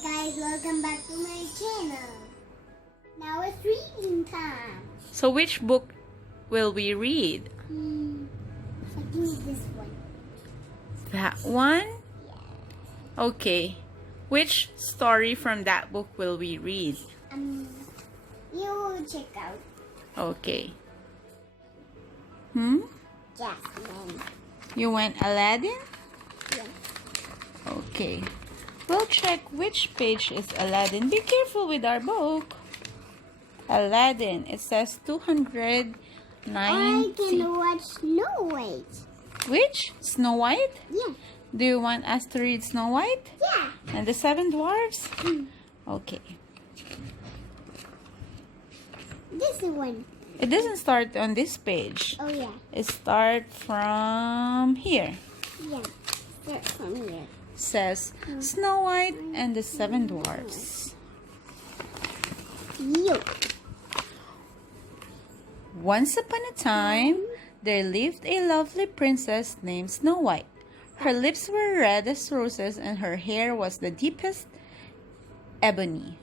Hi guys, welcome back to my channel. Now it's reading time. So which book will we read? I think this one. That one? Okay. Which story from that book will we read? You check out Okay. Jasmine. You want Aladdin? Yeah. Okay. We'll check which page is Aladdin. Be careful with our book. Aladdin. It says 290. I can watch Snow White. Which? Snow White? Yeah. Do you want us to read Snow White? Yeah. And the Seven Dwarfs? Okay. This one. It doesn't start on this page. Oh yeah. It starts from here. Yeah. Start from here. Says Snow White and the Seven Dwarfs. You. Once upon a time, there lived a lovely princess named Snow White. Her lips were red as roses and her hair was the deepest ebony.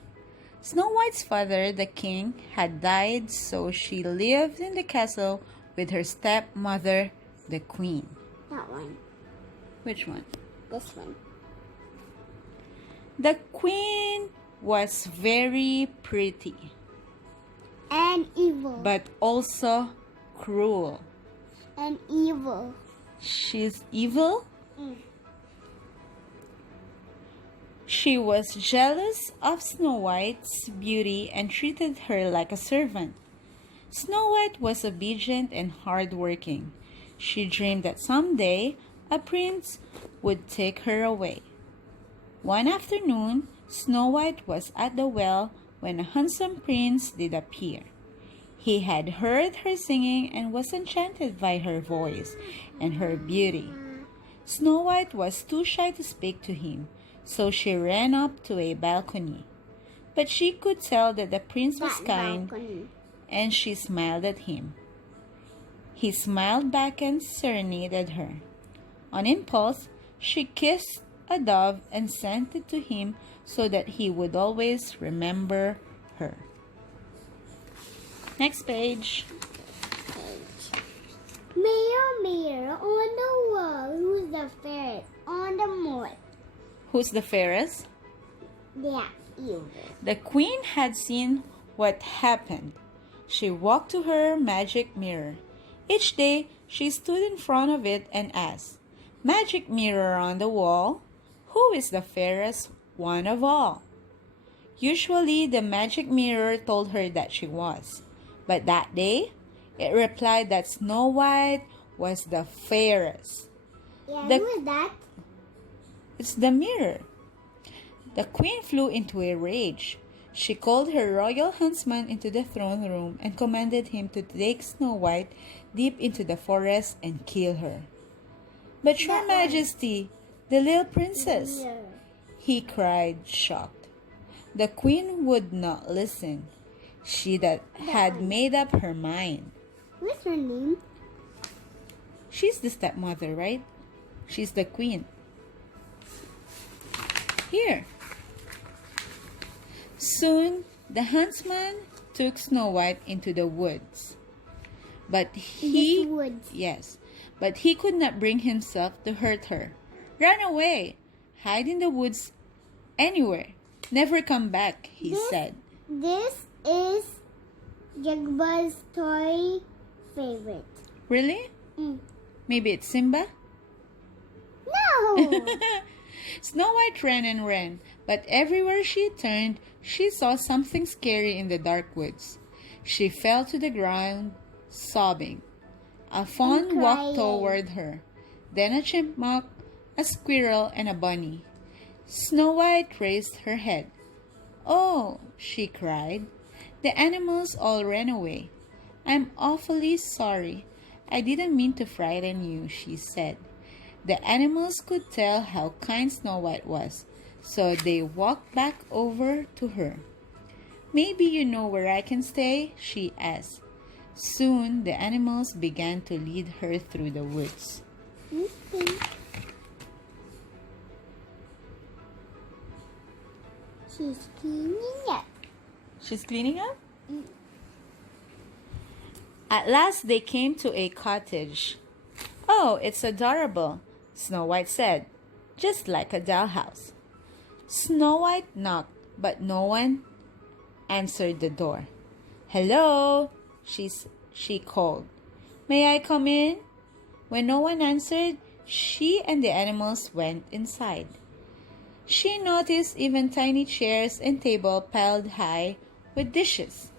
Snow White's father, the king, had died, so she lived in the castle with her stepmother, the queen. That one. Which one? This one. The queen was very pretty, And evil. but also cruel. And evil. She's evil. Mm. She was jealous of Snow White's beauty and treated her like a servant. Snow White was obedient and hardworking. She dreamed that someday a prince would take her away. One afternoon, Snow White was at the well when a handsome prince did appear. He had heard her singing and was enchanted by her voice and her beauty. Snow White was too shy to speak to him, so she ran up to a balcony. But she could tell that the prince was kind, and she smiled at him. He smiled back and serenaded her. On impulse, she kissed a dove and sent it to him so that he would always remember her. Next page. Mirror on the wall. Who's the fairest on the moor? Who's the fairest? Yeah, evil. The queen had seen what happened. She walked to her magic mirror. Each day, she stood in front of it and asked, "Magic mirror on the wall, who is the fairest one of all?" Usually, the magic mirror told her that she was. But that day, it replied that Snow White was the fairest. Yeah, who is that? It's the mirror. The queen flew into a rage. She called her royal huntsman into the throne room and commanded him to take Snow White deep into the forest and kill her. "But your majesty, the little princess," he cried, shocked. The queen would not listen. She had made up her mind. What's her name? She's the stepmother, right? She's the queen. Here. Soon, the huntsman took Snow White into the woods. But he could not bring himself to hurt her. "Run away! Hide in the woods anywhere. Never come back," he said. This is Jagba's toy favorite. Really? Maybe it's Simba? No! Snow White ran and ran, but everywhere she turned, she saw something scary in the dark woods. She fell to the ground, sobbing. A fawn walked toward her, then a chipmunk, a squirrel, and a bunny. Snow White raised her head. "Oh," she cried. "The animals all ran away. I'm awfully sorry. I didn't mean to frighten you," she said. The animals could tell how kind Snow White was, so they walked back over to her. "Maybe you know where I can stay?" she asked. Soon the animals began to lead her through the woods. She's cleaning up. She's cleaning up? At last they came to a cottage. "Oh, it's adorable," Snow White said, "just like a dollhouse." Snow White knocked, but no one answered the door. "Hello," she called. "May I come in?" When no one answered, she and the animals went inside. She noticed even tiny chairs and table piled high with dishes.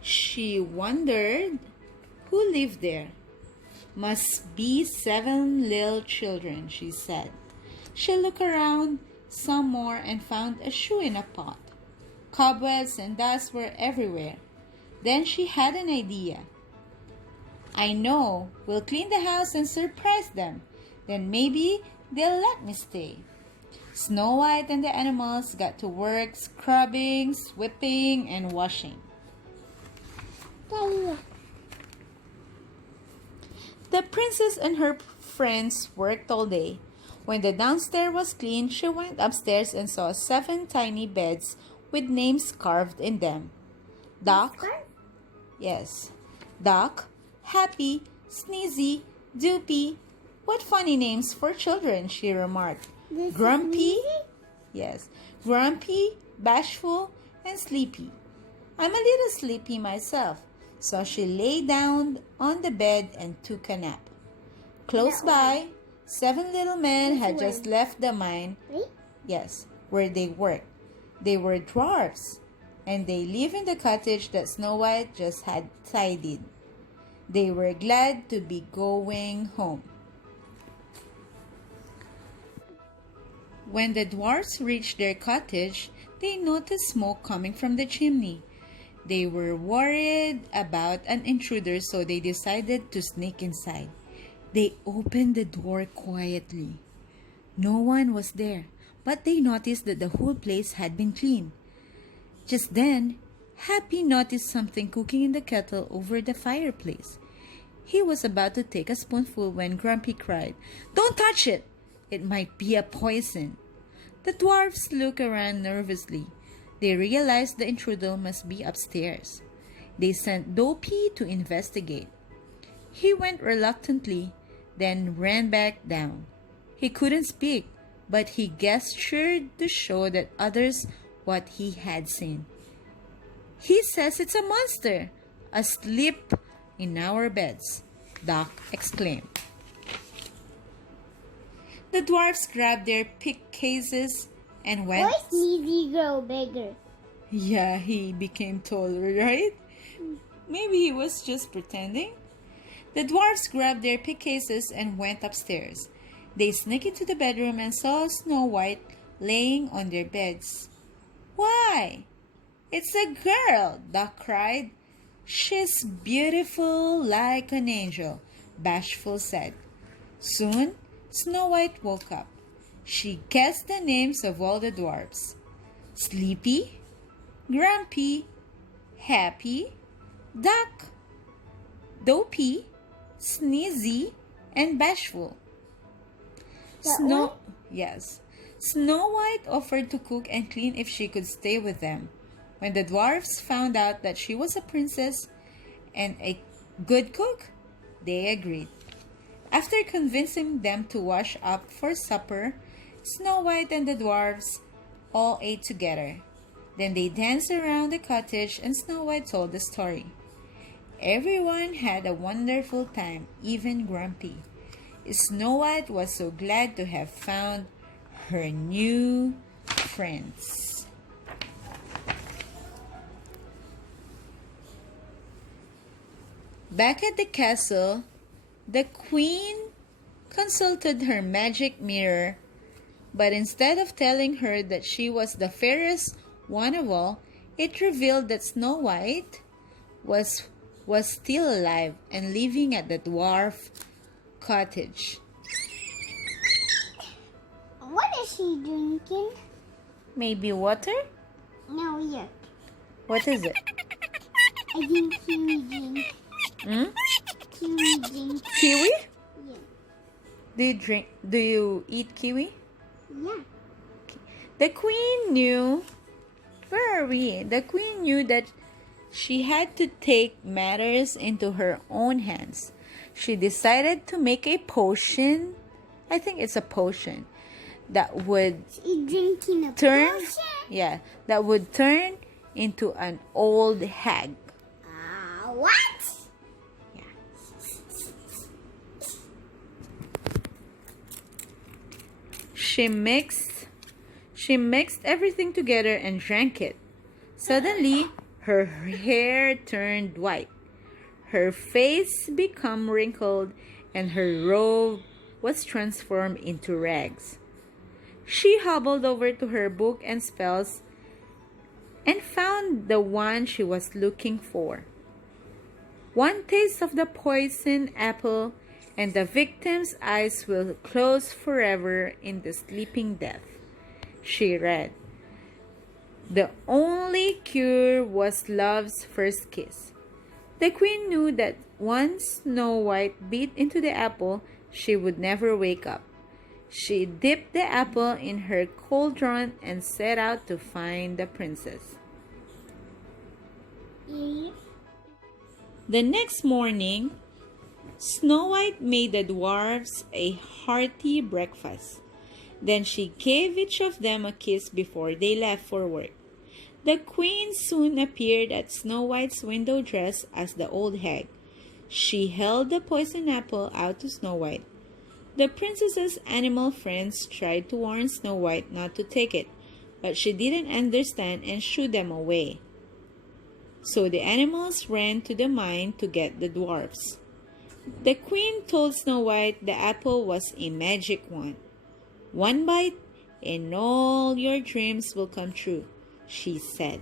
She wondered who lived there. "Must be 7 little children," she said. She looked around some more and found a shoe in a pot. Cobwebs and dust were everywhere. Then she had an idea. "I know, we'll clean the house and surprise them. Then maybe they'll let me stay." Snow White and the animals got to work scrubbing, sweeping, and washing. Daddy, The princess and her friends worked all day. When the downstairs was clean, she went upstairs and saw 7 tiny beds with names carved in them. Doc, yes, Doc, Happy, Sneezy, Doopy. What funny names for children, she remarked. this Grumpy, is Sneezy? yes, Grumpy, Bashful, and Sleepy. I'm a little sleepy myself, so she lay down on the bed and took a nap. Close That by, 7 little men This had one. just left the mine, Wait. yes, where they worked. They were dwarfs, and they lived in the cottage that Snow White just had tidied. They were glad to be going home. When the dwarfs reached their cottage, they noticed smoke coming from the chimney. They were worried about an intruder, so they decided to sneak inside. They opened the door quietly. No one was there, but they noticed that the whole place had been cleaned. Just then, Happy noticed something cooking in the kettle over the fireplace. He was about to take a spoonful when Grumpy cried, "Don't touch it! It might be a poison." The dwarfs looked around nervously. They realized the intruder must be upstairs. They sent Dopey to investigate. He went reluctantly, then ran back down. He couldn't speak, but he gestured to show that others what he had seen. "He says it's a monster, asleep in our beds," Doc exclaimed. The dwarfs grabbed their pick cases and went. Why Sneezy grow bigger? Yeah, he became taller, right? Maybe he was just pretending. The dwarfs grabbed their pick cases and went upstairs. They sneaked into the bedroom and saw Snow White laying on their beds. "Why? It's a girl!" Doc cried. "She's beautiful like an angel," Bashful said. Soon, Snow White woke up. She guessed the names of all the dwarfs. Sleepy, Grumpy, Happy, Duck, Dopey, Sneezy, and Bashful. That Yes. Snow White offered to cook and clean if she could stay with them. When the dwarfs found out that she was a princess and a good cook, they agreed. After convincing them to wash up for supper, Snow White and the dwarfs all ate together. Then they danced around the cottage and Snow White told the story. Everyone had a wonderful time, even Grumpy. Snow White was so glad to have found her new friends. Back at the castle, the queen consulted her magic mirror, but instead of telling her that she was the fairest one of all, it revealed that Snow White was still alive and living at the dwarf cottage. What is she drinking? Maybe water? No, yuck. What is it? I think kiwi drink. Kiwi drink. Kiwi? Yeah. Do you eat kiwi? Yeah. The queen knew, where are we? The queen knew that she had to take matters into her own hands. She decided to make a potion. I think it's a potion that would She's drinking a turn, potion? yeah, that would turn into an old hag. What? Yeah. She mixed everything together and drank it. Suddenly, her hair turned white. Her face became wrinkled and her robe was transformed into rags. She hobbled over to her book and spells and found the one she was looking for. One taste of the poison apple and the victim's eyes will close forever in the sleeping death. She read. The only cure was love's first kiss. The queen knew that once Snow White bit into the apple, she would never wake up. She dipped the apple in her cauldron and set out to find the princess. The next morning, Snow White made the dwarves a hearty breakfast. Then she gave each of them a kiss before they left for work. The queen soon appeared at Snow White's window dressed as the old hag. She held the poison apple out to Snow White. The princess's animal friends tried to warn Snow White not to take it, but she didn't understand and shooed them away. So the animals ran to the mine to get the dwarfs. The queen told Snow White the apple was a magic one. One bite and all your dreams will come true, she said.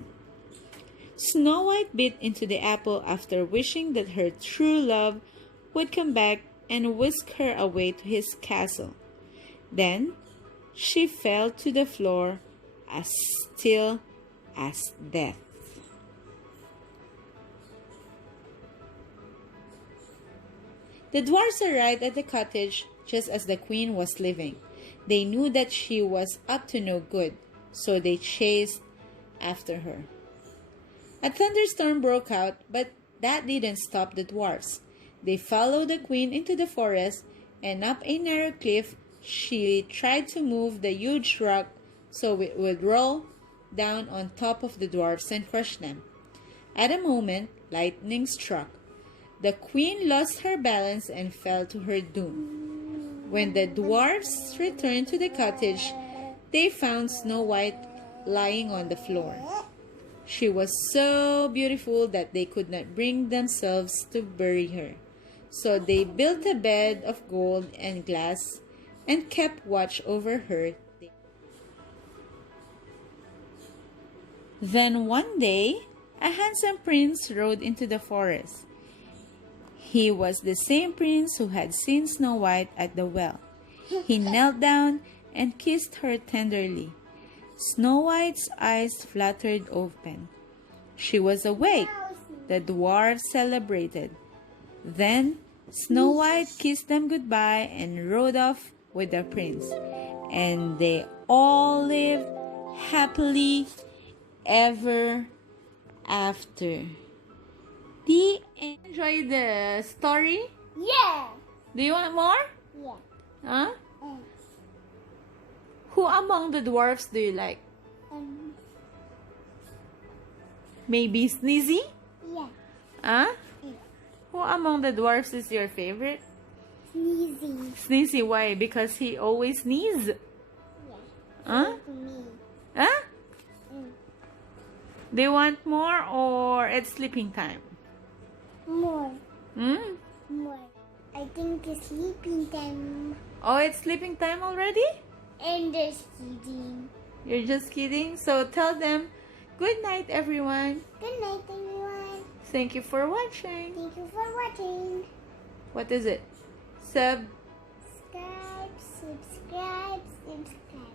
Snow White bit into the apple after wishing that her true love would come back and whisk her away to his castle. Then she fell to the floor as still as death. The dwarfs arrived at the cottage just as the queen was leaving. They knew that she was up to no good, so they chased after her. A thunderstorm broke out, but that didn't stop the dwarfs. They followed the queen into the forest, and up a narrow cliff, she tried to move the huge rock so it would roll down on top of the dwarfs and crush them. At a moment, lightning struck. The queen lost her balance and fell to her doom. When the dwarfs returned to the cottage, they found Snow White lying on the floor. She was so beautiful that they could not bring themselves to bury her. So they built a bed of gold and glass and kept watch over her. Then one day, a handsome prince rode into the forest. He was the same prince who had seen Snow White at the well. He knelt down and kissed her tenderly. Snow White's eyes fluttered open. She was awake. The dwarves celebrated. Then Snow White kissed them goodbye and rode off with the prince. And they all lived happily ever after. Do you enjoy the story? Yeah. Do you want more? Yeah. Huh? Who among the dwarfs do you like? Maybe Sneezy? Yeah. Huh? Yeah. Who among the dwarfs is your favorite? Sneezy. Sneezy, why? Because he always sneezes. Yeah. Huh? Me. Huh? Do you want more or it's sleeping time? More. Hmm? More. I think it's sleeping time. Oh, it's sleeping time already? And just kidding. You're just kidding? So tell them, good night everyone. Good night, everyone. Thank you for watching. Thank you for watching. What is it? Subscribe, subscribe, subscribe.